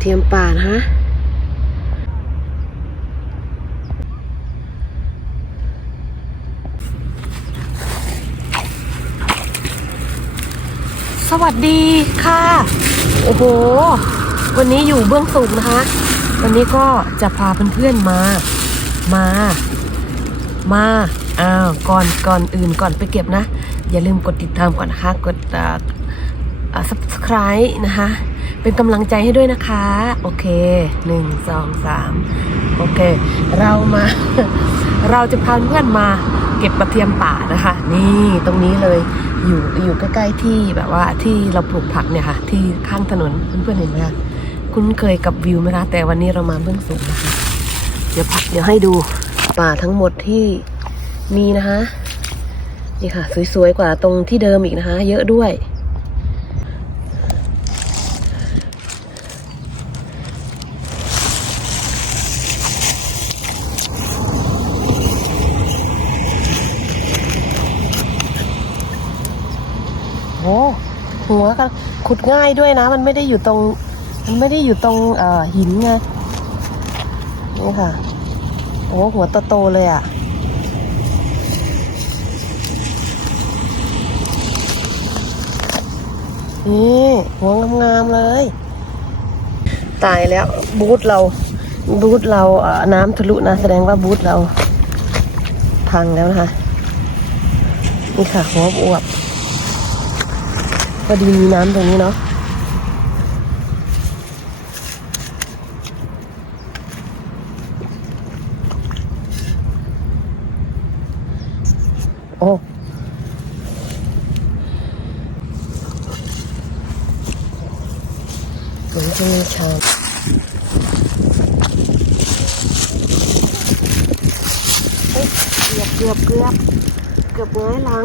เทียมป่านะฮะสวัสดีค่ะ โอ้โห วันนี้อยู่เบื้องสูงนะคะ วันนี้ก็จะพาเพื่อนๆมา มา มา อ้าว ก่อน ก่อนอื่น ก่อนไปเก็บนะ อย่าลืมกดติดตามก่อนนะคะ กดอ่า subscribe นะคะ เป็นกำลังใจให้ด้วยนะคะ โอเคหนึ่งสองสามโอเค เรามา เราจะพาเพื่อนมาเก็บกระเทียมป่านะคะ นี่ตรงนี้เลยอยู่อยู่ใกล้ๆที่แบบว่าที่เราปลูกผักเนี่ยค่ะ ที่ข้างถนนเพื่อนๆเห็นไหมคะคุ้นเคยกับวิวไหมคะแต่วันนี้เรามาเบื้องสูงนะคะ เดี๋ยวพักเดี๋ยวให้ดูป่าทั้งหมดที่มีนะคะ นี่ค่ะ สวยๆกว่าตรงที่เดิมอีกนะคะ เยอะด้วย โอ้หัวก็ ขุดง่ายด้วยนะ มันไม่ได้อยู่ตรง มันไม่ได้อยู่ตรงหินไงนี่ค่ะ โอ้หัวโตๆเลยอะนี่หัวงามๆเลย ตายแล้วบูธเรา บูธเราน้ำทะลุนะ แสดงว่าบูธเรา พังแล้วนะคะ นี่ค่ะ หัวอวบ พอดีมีน้ำตรงนี้เนาะโอ้เหมือนจะมีชามเอ้ยเกือบเกือบเกือบเกือบง้ายหลัง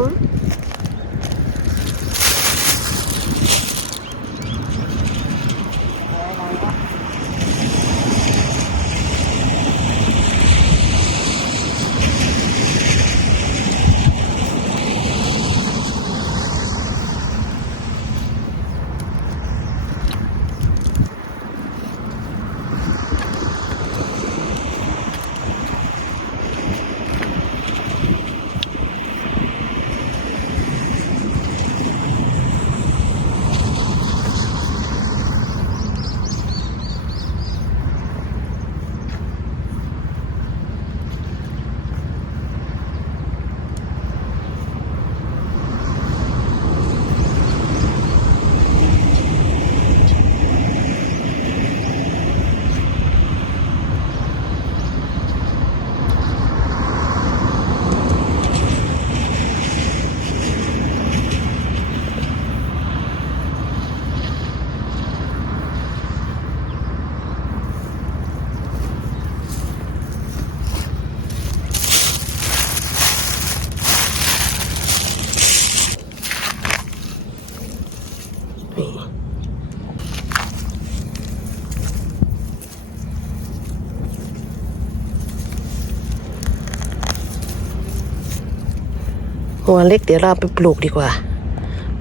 หัวเล็กเดี๋ยวเราไปปลูกดีกว่า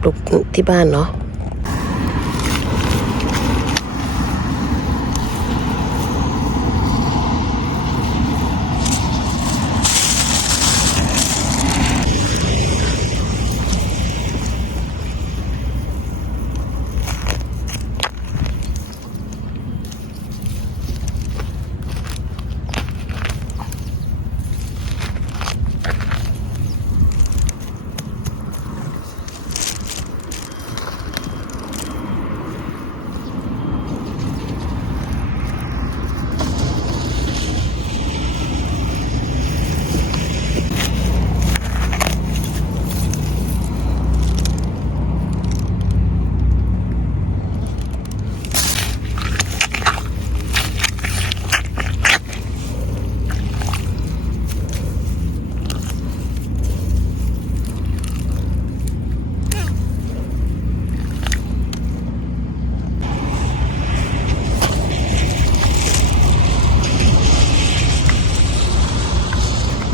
ปลูกที่บ้านเนาะ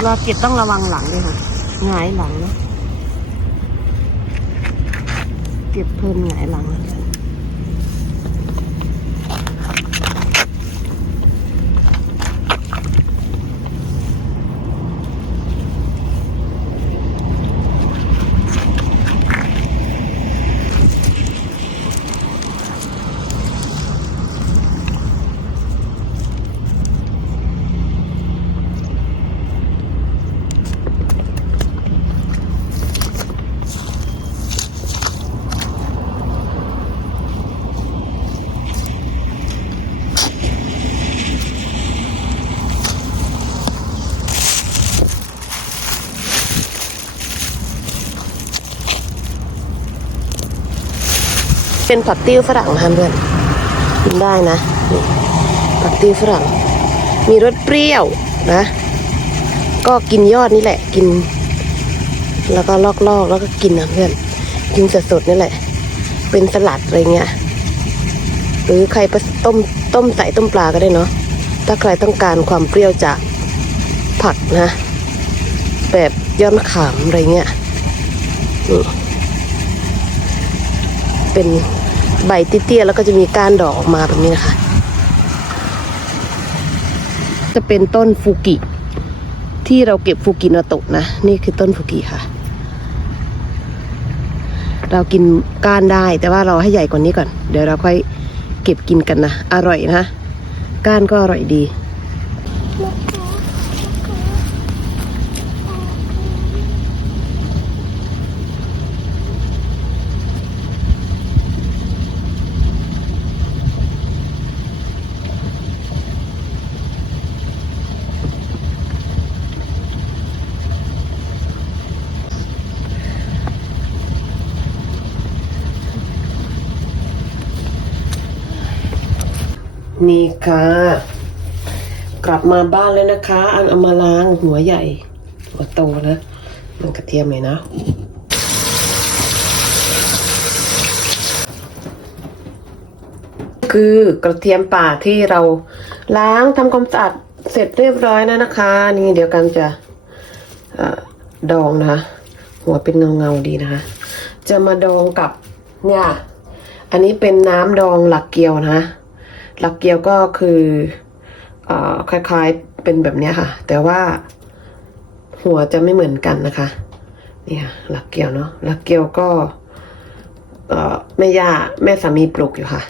ราเก็บต้องระวังหลังด้วยค่ะหงายหลังนะเก็บเพิ่มหงายหลังนะ เป็นผักติ้วฝรั่งนะคะเพื่อนกินได้นะผักติ้วฝรั่ง มีรสเปรี้ยวนะ ก็กินยอดนี่แหละ กิน แล้วก็ลอกๆแล้วก็กินนะเพื่อนกินสดๆนี่แหละ เป็นสลัดอะไรเงี้ยหรือใครต้มต้มใส่ต้มปลาก็ได้เนาะถ้าใครต้องการความเปรี้ยวจากผักนะ แบบยอดขามอะไรเงี้ยนี่เป็น ใบเตี้ยๆแล้วก็จะมีก้านดอกออกมาแบบนี้นะคะ จะเป็นต้นฟูกิ ที่เราเก็บฟูกินาโตะนะ นี่คือต้นฟูกิค่ะ เรากินก้านได้แต่ว่าเราให้ใหญ่กว่านี้ก่อน เดี๋ยวเราค่อยเก็บกินกันนะ อร่อยนะ ก้านก็อร่อยดี นี่ค่ะ กลับมาบ้านแล้วนะคะ อันเอามาล้างหัวใหญ่ หัวโตนะ มันกระเทียมเลยนะ คือกระเทียมป่าที่เราล้างทำความสะอาดเสร็จเรียบร้อยแล้วนะคะ นี่เดี๋ยวกันจะออดองนะคะ หัวเป็นเงาเงาๆดีนะคะ จะมาดองกับเนี่ย อันนี้เป็นน้ำดองหลักเกียวนะะ ลักเกียวก็คืออคล้ายๆเป็นแบบนี้ค่ะ แต่ว่าหัวจะไม่เหมือนกันนะคะนี่ค่ะหลักเกียวเนาะหลักเกียวก็แม่ย่าแม่สามีปลูกอยู่ค่ะ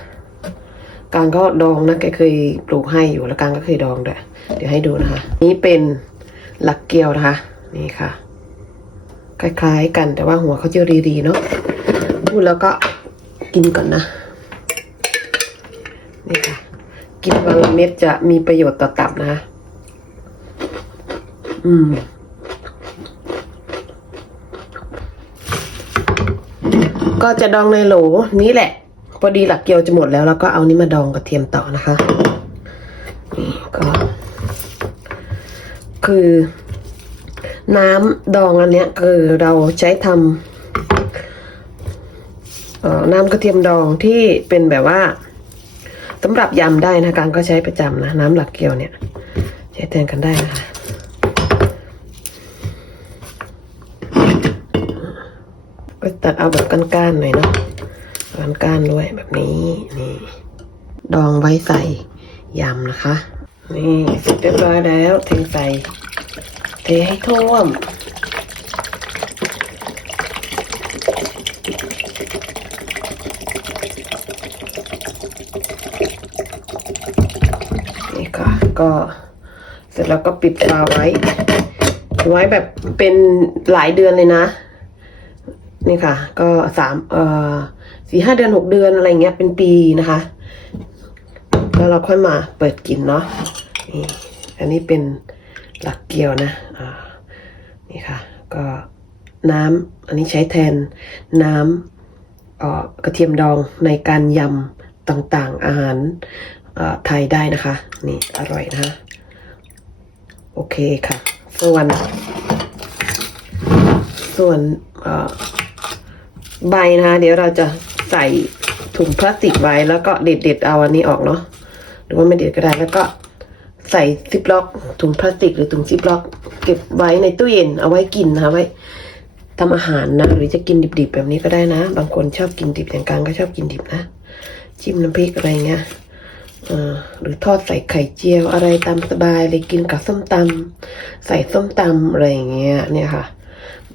การก็ดองนะแกเคยปลูกให้อยู่แล้วการก็เคยดองด้วยเดี๋ยวให้ดูนะคะ นี่เป็นหลักเกียวนะคะ นี่ค่ะ คล้ายๆกันแต่ว่าหัวเขาจะรีๆเนาะพูดแล้วก็กินก่อนนะ นี่ค่ะ กินวันละเม็ดจะมีประโยชน์ต่อตับนะ อืม ก็จะดองในโหลนี้แหละ พอดีหลักเกียวจะหมดแล้ว แล้วก็เอานี้มาดองกระเทียมต่อนะคะ นี่ก็ คือน้ำดองอันเนี้ยคือเราใช้ทำน้ำกระเทียมดองที่เป็นแบบว่า สำหรับยำได้นะการก็ใช้ประจำนะน้ำหลักเกียวเนี่ย ใช้แทนกันได้นะคะก็ตัดเอาแบบก้านๆหน่อยเนาะก้านๆด้วยแบบนี้นี่ดองไว้ใส่ยำนะคะ นี่เสร็จเรียบร้อยแล้วเทใส่เทให้ท่วม นี่ค่ะ ก็เสร็จแล้วก็ปิดฝาไว้ไว้แบบเป็นหลายเดือนเลยนะ นี่ค่ะ ก็สามเอ่อสี่ห้าเดือนหกเดือนอะไรเงี้ยเป็นปีนะคะ แล้วเราค่อยมาเปิดกินเนาะนี่อันนี้เป็นหลักเกียวนะอ่านี่ค่ะ ก็น้ำอันนี้ใช้แทนน้ำกระเทียมดองในการยำต่างๆอาหาร ไทยได้นะคะ นี่อร่อยนะคะโอเคค่ะ ส่วน ส่วนใบนะคะเดี๋ยวเราจะใส่ถุงพลาสติกไว้แล้วก็เด็ดเด็ดๆเอาอันนี้ออกเนาะหรือว่าไม่เด็ดก็ได้แล้วก็ใส่ซิปล็อกถุงพลาสติกหรือถุงซิปล็อก เก็บไว้ในตู้เย็นเอาไว้กินนะคะไว้ทำอาหารนะ หรือจะกินดิบๆแบบนี้ก็ได้นะ บางคนชอบกินดิบอย่างกลางก็ชอบกินดิบนะจิ้มน้ำพริกอะไรเงี้ย หรือทอดใส่ไข่เจียวอะไรตามสบายเลยกินกับส้มตำใส่ส้มตำอะไรอย่างเงี้ยเนี่ยค่ะ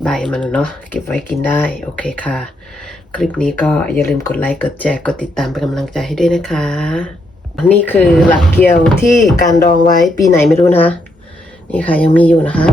ใบมันเนาะเก็บไว้กินได้ โอเคค่ะ คลิปนี้ก็อย่าลืมกดไลค์ กดแชร์ กดติดตามเป็นกำลังใจให้ด้วยนะคะ นี่คือหลักเกียวที่การดองไว้ปีไหนไม่รู้นะ นี่ค่ะยังมีอยู่นะคะ